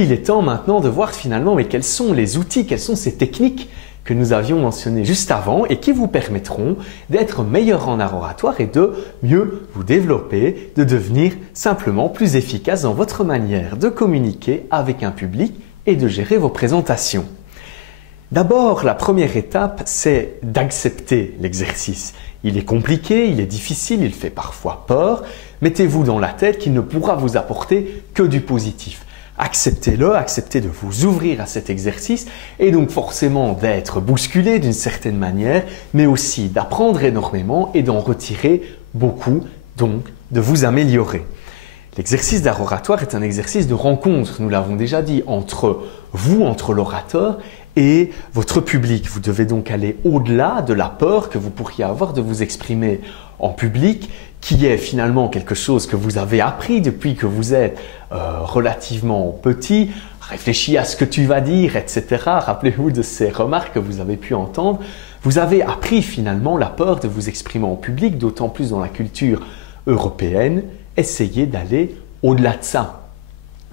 Il est temps maintenant de voir finalement quels sont les outils, quelles sont ces techniques que nous avions mentionnées juste avant et qui vous permettront d'être meilleur en art oratoire et de mieux vous développer, de devenir simplement plus efficace dans votre manière de communiquer avec un public et de gérer vos présentations. D'abord, la première étape, c'est d'accepter l'exercice. Il est compliqué, il est difficile, il fait parfois peur. Mettez-vous dans la tête qu'il ne pourra vous apporter que du positif. Acceptez-le, acceptez de vous ouvrir à cet exercice et donc forcément d'être bousculé d'une certaine manière, mais aussi d'apprendre énormément et d'en retirer beaucoup, donc de vous améliorer. L'exercice d'art oratoire est un exercice de rencontre, nous l'avons déjà dit, entre vous, entre l'orateur et votre public. Vous devez donc aller au-delà de la peur que vous pourriez avoir de vous exprimer en public, qui est finalement quelque chose que vous avez appris depuis que vous êtes relativement petit. Réfléchis à ce que tu vas dire, etc. Rappelez-vous de ces remarques que vous avez pu entendre. Vous avez appris finalement la peur de vous exprimer en public, d'autant plus dans la culture européenne. Essayez d'aller au-delà de ça.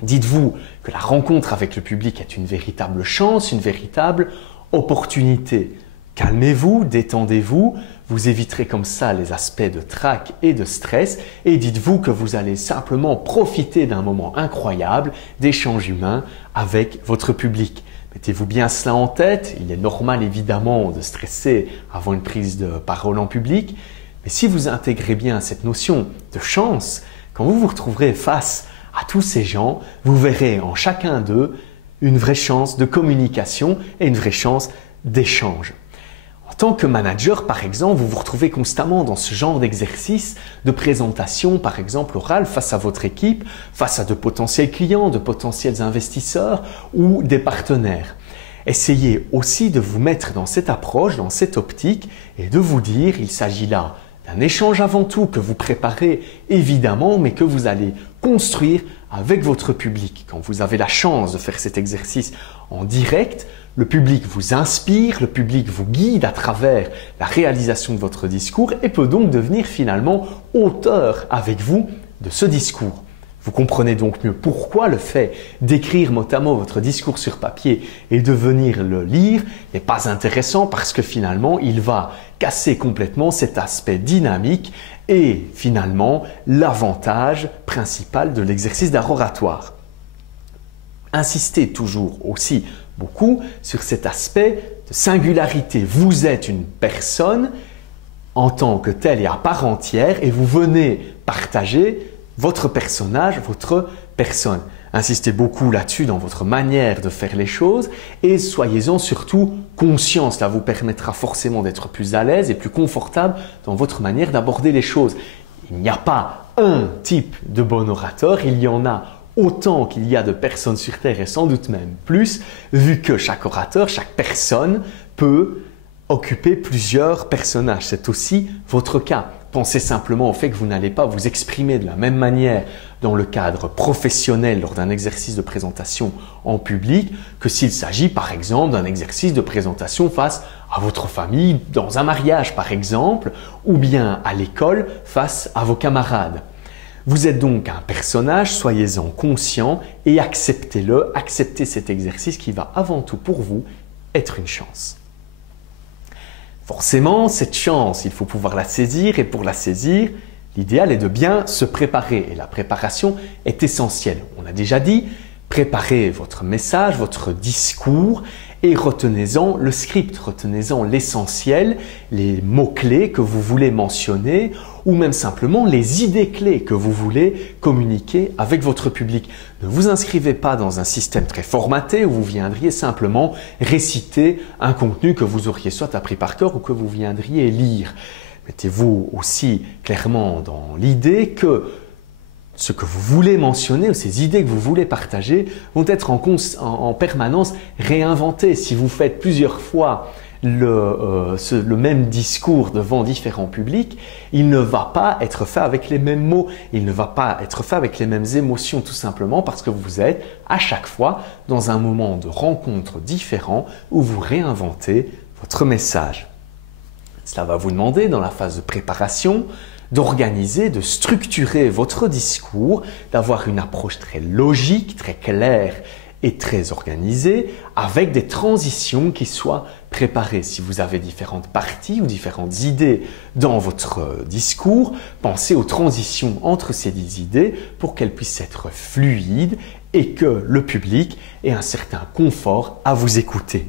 Dites-vous que la rencontre avec le public est une véritable chance, une véritable opportunité. Calmez-vous, détendez-vous, vous éviterez comme ça les aspects de trac et de stress et dites-vous que vous allez simplement profiter d'un moment incroyable d'échange humain avec votre public. Mettez-vous bien cela en tête, il est normal évidemment de stresser avant une prise de parole en public, mais si vous intégrez bien cette notion de chance, quand vous vous retrouverez face à tous ces gens, vous verrez en chacun d'eux une vraie chance de communication et une vraie chance d'échange. En tant que manager, par exemple, vous vous retrouvez constamment dans ce genre d'exercice de présentation, par exemple orale, face à votre équipe, face à de potentiels clients, de potentiels investisseurs ou des partenaires. Essayez aussi de vous mettre dans cette approche, dans cette optique et de vous dire il s'agit là d'un échange avant tout que vous préparez évidemment, mais que vous allez construire avec votre public. Quand vous avez la chance de faire cet exercice en direct, le public vous inspire, le public vous guide à travers la réalisation de votre discours et peut donc devenir finalement auteur avec vous de ce discours. Vous comprenez donc mieux pourquoi le fait d'écrire notamment votre discours sur papier et de venir le lire n'est pas intéressant parce que finalement il va casser complètement cet aspect dynamique et finalement l'avantage principal de l'exercice d'art oratoire. Insistez toujours aussi beaucoup sur cet aspect de singularité. Vous êtes une personne en tant que telle et à part entière et vous venez partager votre personnage, votre personne. Insistez beaucoup là-dessus dans votre manière de faire les choses et soyez-en surtout conscient. Cela vous permettra forcément d'être plus à l'aise et plus confortable dans votre manière d'aborder les choses. Il n'y a pas un type de bon orateur, il y en a autant qu'il y a de personnes sur Terre et sans doute même plus, vu que chaque orateur, chaque personne peut occuper plusieurs personnages. C'est aussi votre cas. Pensez simplement au fait que vous n'allez pas vous exprimer de la même manière dans le cadre professionnel lors d'un exercice de présentation en public que s'il s'agit par exemple d'un exercice de présentation face à votre famille dans un mariage par exemple ou bien à l'école face à vos camarades. Vous êtes donc un personnage, soyez-en conscient et acceptez-le, acceptez cet exercice qui va avant tout pour vous être une chance. Forcément, cette chance, il faut pouvoir la saisir et pour la saisir, l'idéal est de bien se préparer et la préparation est essentielle. On a déjà dit, préparez votre message, votre discours et retenez-en le script, retenez-en l'essentiel, les mots-clés que vous voulez mentionner ou même simplement les idées clés que vous voulez communiquer avec votre public. Ne vous inscrivez pas dans un système très formaté où vous viendriez simplement réciter un contenu que vous auriez soit appris par cœur ou que vous viendriez lire. Mettez-vous aussi clairement dans l'idée que ce que vous voulez mentionner ou ces idées que vous voulez partager vont être en permanence réinventées. Si vous faites plusieurs fois le même discours devant différents publics, il ne va pas être fait avec les mêmes mots, il ne va pas être fait avec les mêmes émotions tout simplement parce que vous êtes à chaque fois dans un moment de rencontre différent où vous réinventez votre message. Cela va vous demander dans la phase de préparation d'organiser, de structurer votre discours, d'avoir une approche très logique, très claire et très organisé, avec des transitions qui soient préparées. Si vous avez différentes parties ou différentes idées dans votre discours, pensez aux transitions entre ces idées pour qu'elles puissent être fluides et que le public ait un certain confort à vous écouter.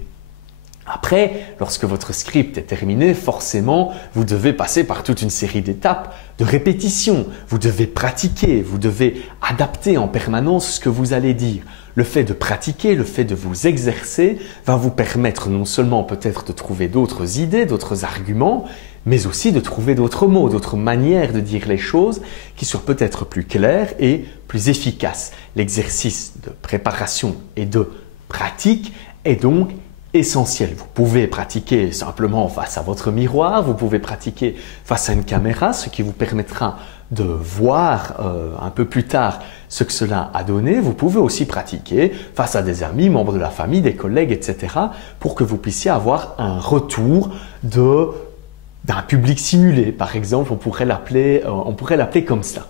Après, lorsque votre script est terminé, forcément, vous devez passer par toute une série d'étapes de répétition. Vous devez pratiquer, vous devez adapter en permanence ce que vous allez dire. Le fait de pratiquer, le fait de vous exercer va vous permettre non seulement peut-être de trouver d'autres idées, d'autres arguments, mais aussi de trouver d'autres mots, d'autres manières de dire les choses qui soient peut-être plus claires et plus efficaces. L'exercice de préparation et de pratique est donc essentiel. Vous pouvez pratiquer simplement face à votre miroir, vous pouvez pratiquer face à une caméra, ce qui vous permettra de voir un peu plus tard ce que cela a donné. Vous pouvez aussi pratiquer face à des amis, membres de la famille, des collègues, etc. pour que vous puissiez avoir un retour d'un public simulé. Par exemple, on pourrait l'appeler comme ça.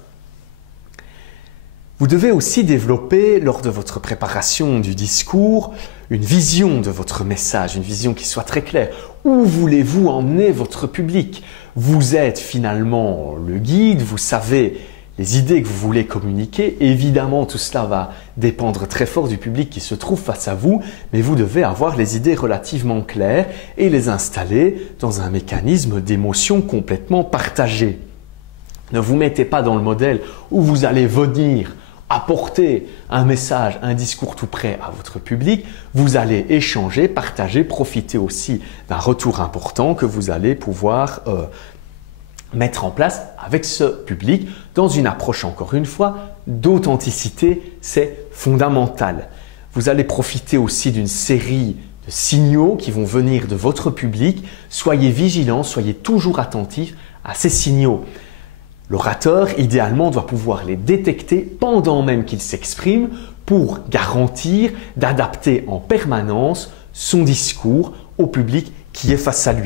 Vous devez aussi développer lors de votre préparation du discours une vision de votre message, une vision qui soit très claire. Où voulez-vous emmener votre public? Vous êtes finalement le guide, vous savez les idées que vous voulez communiquer. Évidemment, tout cela va dépendre très fort du public qui se trouve face à vous, mais vous devez avoir les idées relativement claires et les installer dans un mécanisme d'émotion complètement partagé. Ne vous mettez pas dans le modèle où vous allez venir apporter un message, un discours tout prêt à votre public. Vous allez échanger, partager, profiter aussi d'un retour important que vous allez pouvoir mettre en place avec ce public dans une approche, encore une fois, d'authenticité. C'est fondamental. Vous allez profiter aussi d'une série de signaux qui vont venir de votre public. Soyez vigilants, soyez toujours attentifs à ces signaux. L'orateur, idéalement, doit pouvoir les détecter pendant même qu'il s'exprime pour garantir d'adapter en permanence son discours au public qui est face à lui.